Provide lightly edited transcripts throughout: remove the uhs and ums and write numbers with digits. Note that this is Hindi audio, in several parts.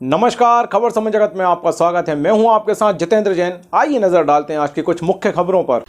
नमस्कार, खबर समय जगत में आपका स्वागत है। मैं हूं आपके साथ जितेंद्र जैन। आइए नजर डालते हैं आज की कुछ मुख्य खबरों पर।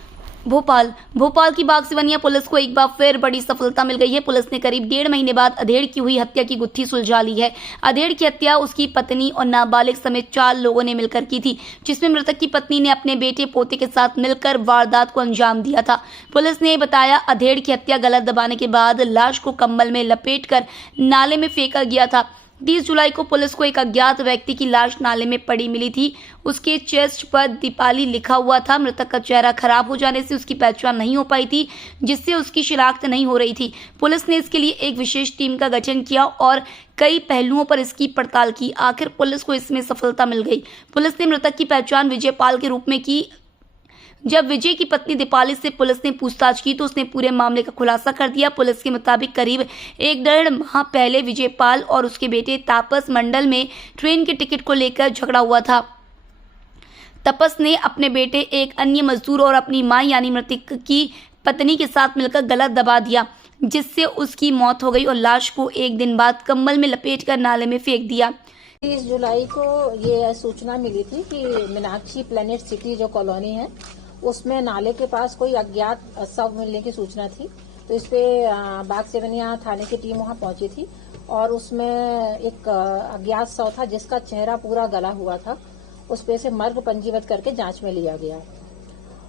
भोपाल की बागसिवनिया पुलिस को एक बार फिर बड़ी सफलता मिल गई है। पुलिस ने करीब 1.5 महीने बाद अधेड़ की हुई हत्या की गुत्थी सुलझा ली है। अधेड़ की हत्या उसकी पत्नी और नाबालिग समेत 4 लोगों ने मिलकर की थी, जिसमें मृतक की पत्नी ने अपने बेटे पोते के साथ मिलकर वारदात को अंजाम दिया था। पुलिस ने बताया, अधेड़ की हत्या गला दबाने के बाद लाश को कंबल में लपेटकर नाले में फेंका गया था। 30 जुलाई को पुलिस को एक अज्ञात व्यक्ति की लाश नाले में पड़ी मिली थी। उसके चेस्ट पर दीपाली लिखा हुआ था। मृतक का चेहरा खराब हो जाने से उसकी पहचान नहीं हो पाई थी, जिससे उसकी शिनाख्त नहीं हो रही थी। पुलिस ने इसके लिए एक विशेष टीम का गठन किया और कई पहलुओं पर इसकी पड़ताल की। आखिर पुलिस को इसमें सफलता मिल गई। पुलिस ने मृतक की पहचान विजय पाल के रूप में की। जब विजय की पत्नी दीपाली से पुलिस ने पूछताछ की तो उसने पूरे मामले का खुलासा कर दिया। पुलिस के मुताबिक करीब 1.5 माह पहले विजय पाल और उसके बेटे तापस मंडल में ट्रेन के टिकट को लेकर झगड़ा हुआ था। तापस ने अपने बेटे, एक अन्य मजदूर और अपनी मां यानी मृतक की पत्नी के साथ मिलकर गला दबा दिया, जिससे उसकी मौत हो गई और लाश को एक दिन बाद कंबल में लपेटकर नाले में फेंक दिया। 30 जुलाई को ये सूचना मिली थी कि मीनाक्षी प्लेनेट सिटी जो कॉलोनी है उसमें नाले के पास कोई अज्ञात शव मिलने की सूचना थी। तो इस पे बागसिवनिया थाने की टीम वहां पहुंची थी और उसमें एक अज्ञात शव था जिसका चेहरा पूरा गला हुआ था। उस पे से मर्ग पंजीबद्ध करके जांच में लिया गया।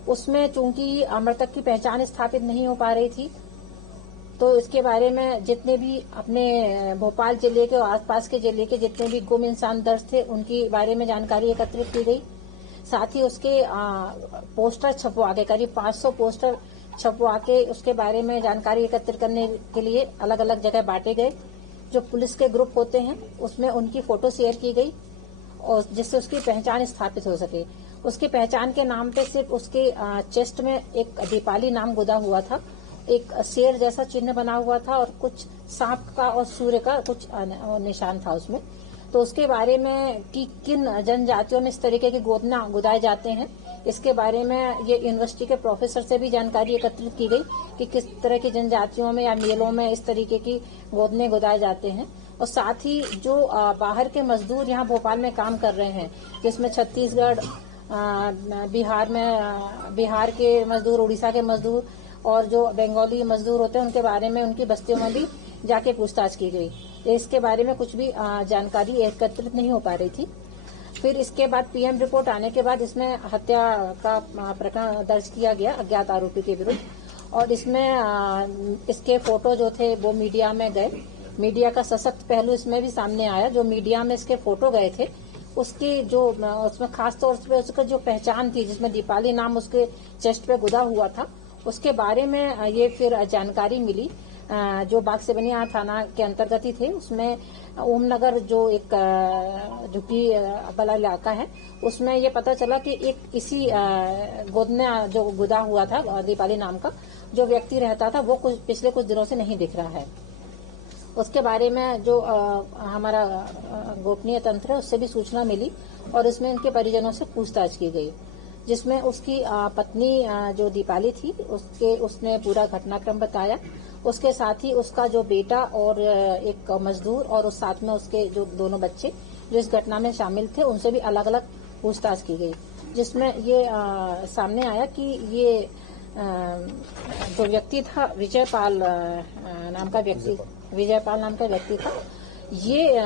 उसमें चूंकि मृतक की पहचान स्थापित नहीं हो पा रही थी, तो इसके बारे में जितने भी अपने भोपाल जिले के और आसपास के जिले के जितने भी गुम इंसान दर्ज थे उनके बारे में जानकारी एकत्रित की गई। साथ ही उसके पोस्टर छपवा के करीब 500 पोस्टर छपवा के उसके बारे में जानकारी एकत्रित करने के लिए अलग अलग जगह बांटे गए। जो पुलिस के ग्रुप होते हैं उसमें उनकी फोटो शेयर की गई और जिससे उसकी पहचान स्थापित हो सके। उसकी पहचान के नाम पे सिर्फ उसके चेस्ट में एक दीपाली नाम गुदा हुआ था, एक शेर जैसा चिन्ह बना हुआ था और कुछ सांप का और सूर्य का कुछ निशान था उसमें। तो उसके बारे में कि किन जनजातियों में इस तरीके के गोदना गुदाए जाते हैं, इसके बारे में ये यूनिवर्सिटी के प्रोफेसर से भी जानकारी एकत्रित की गई कि किस तरह की जनजातियों में या मेलों में इस तरीके की गोदने गुदाए जाते हैं। और साथ ही जो बाहर के मजदूर यहाँ भोपाल में काम कर रहे हैं, जिसमें छत्तीसगढ़, बिहार के मजदूर, उड़ीसा के मजदूर और जो बंगाली मजदूर होते हैं उनके बारे में उनकी बस्तियों में भी जाके पूछताछ की गई। इसके बारे में कुछ भी जानकारी एकत्रित नहीं हो पा रही थी। फिर इसके बाद पीएम रिपोर्ट आने के बाद इसमें हत्या का प्रकरण दर्ज किया गया अज्ञात आरोपी के विरुद्ध और इसमें इसके फोटो जो थे वो मीडिया में गए। मीडिया का सशक्त पहलू इसमें भी सामने आया। जो मीडिया में इसके फोटो गए थे उसकी जो उसमें खासतौर पर उसका जो पहचान थी, जिसमें दीपाली नाम उसके चेस्ट पे गुदा हुआ था, उसके बारे में ये फिर जानकारी मिली। जो बागसिवनिया थाना के अंतर्गत ही थे, उसमें ओमनगर जो एक झुग्गी वाला इलाका है, उसमें ये पता चला कि एक इसी गोदने जो गुदा हुआ था दीपाली नाम का जो व्यक्ति रहता था वो पिछले कुछ दिनों से नहीं दिख रहा है। उसके बारे में जो हमारा गोपनीय तंत्र है उससे भी सूचना मिली और इसमें उनके परिजनों से पूछताछ की गई, जिसमें उसकी पत्नी जो दीपाली थी उसने पूरा घटनाक्रम बताया। उसके साथ ही उसका जो बेटा और एक मजदूर और उस साथ में उसके जो दोनों बच्चे जो इस घटना में शामिल थे उनसे भी अलग अलग पूछताछ की गई, जिसमें ये सामने आया कि ये जो व्यक्ति था विजय पाल नाम का व्यक्ति था। ये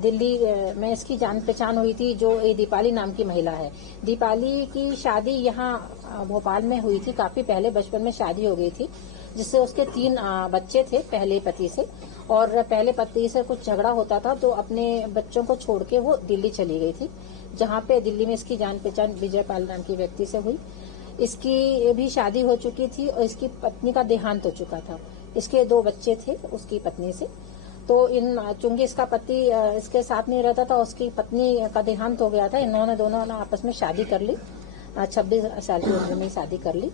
दिल्ली में इसकी जान पहचान हुई थी। जो ये दीपाली नाम की महिला है, दीपाली की शादी यहाँ भोपाल में हुई थी। काफी पहले बचपन में शादी हो गई थी, जिससे उसके 3 बच्चे थे पहले पति से, और पहले पति से कुछ झगड़ा होता था तो अपने बच्चों को छोड़ के वो दिल्ली चली गई थी, जहाँ पे दिल्ली में इसकी जान पहचान विजय पाल नाम की व्यक्ति से हुई। इसकी भी शादी हो चुकी थी और इसकी पत्नी का देहांत हो चुका था। इसके 2 बच्चे थे उसकी पत्नी से। तो चूंकि इसका पति इसके साथ नहीं रहता था, उसकी पत्नी का देहांत हो गया था। इन्होंने दोनों आपस में शादी कर ली, 26 साल की उम्र में शादी कर ली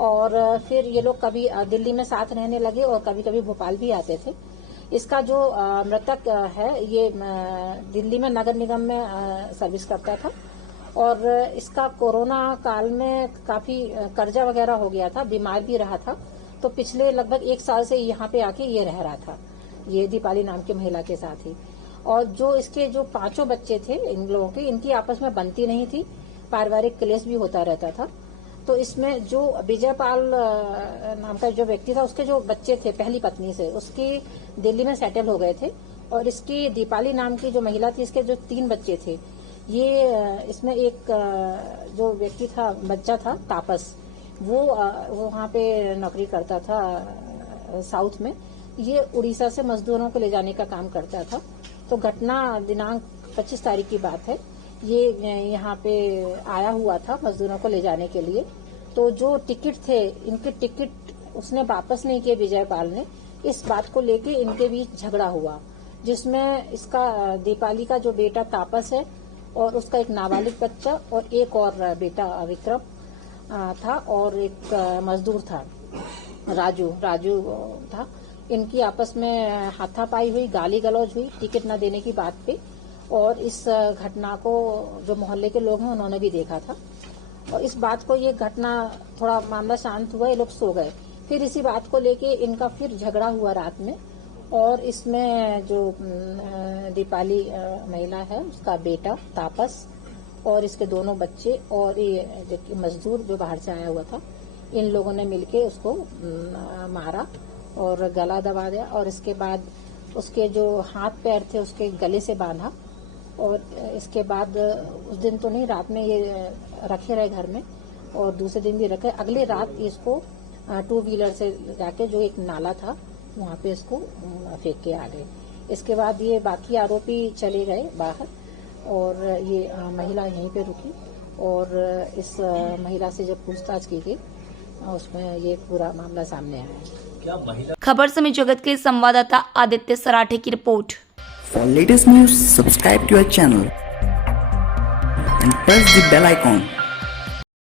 और फिर ये लोग कभी दिल्ली में साथ रहने लगे और कभी कभी भोपाल भी आते थे। इसका जो मृतक है ये दिल्ली में नगर निगम में सर्विस करता था और इसका कोरोना काल में काफी कर्जा वगैरह हो गया था, बीमार भी रहा था। तो पिछले लगभग 1 साल से यहाँ पे आके ये रह रहा था, ये दीपाली नाम की महिला के साथ ही। और जो इसके जो 5 बच्चे थे इन लोगों के, इनकी आपस में बनती नहीं थी, पारिवारिक क्लेश भी होता रहता था। तो इसमें जो विजयपाल नाम का जो व्यक्ति था, उसके जो बच्चे थे पहली पत्नी से, उसकी दिल्ली में सेटल हो गए थे। और इसकी दीपाली नाम की जो महिला थी, इसके जो 3 बच्चे थे, ये इसमें एक जो व्यक्ति था, बच्चा था तापस, वो वहाँ पे नौकरी करता था साउथ में। ये उड़ीसा से मजदूरों को ले जाने का काम करता था। तो घटना दिनांक 25 तारीख की बात है। ये यहाँ पे आया हुआ था मजदूरों को ले जाने के लिए। तो जो टिकट थे, इनके टिकट उसने वापस नहीं किए विजयपाल ने। इस बात को लेके इनके बीच झगड़ा हुआ, जिसमें इसका दीपाली का जो बेटा तापस है और उसका एक नाबालिग बच्चा और एक और बेटा विक्रम था और एक मजदूर था राजू था। इनकी आपस में हाथापाई हुई, गाली गलौज हुई टिकट न देने की बात पे। और इस घटना को जो मोहल्ले के लोग हैं उन्होंने भी देखा था। और इस बात को, ये घटना थोड़ा मामला शांत हुआ, ये लोग सो गए। फिर इसी बात को लेके इनका फिर झगड़ा हुआ रात में। और इसमें जो दीपाली महिला है, उसका बेटा तापस और इसके दोनों बच्चे और ये मजदूर जो बाहर से आया हुआ था, इन लोगों ने मिलके उसको मारा और गला दबा दिया। और इसके बाद उसके जो हाथ पैर थे उसके गले से बांधा। और इसके बाद उस दिन तो नहीं, रात में ये रखे रहे घर में और दूसरे दिन भी रखे। अगली रात इसको 2 व्हीलर से जाके जो एक नाला था वहाँ पे इसको फेंक के आ गए। इसके बाद ये बाकी आरोपी चले गए बाहर और ये महिला यहीं पे रुकी। और इस महिला से जब पूछताछ की गई, उसमें ये पूरा मामला सामने आया। खबर समय जगत के संवाददाता आदित्य सराठे की report. For latest news, subscribe to our channel and press the bell icon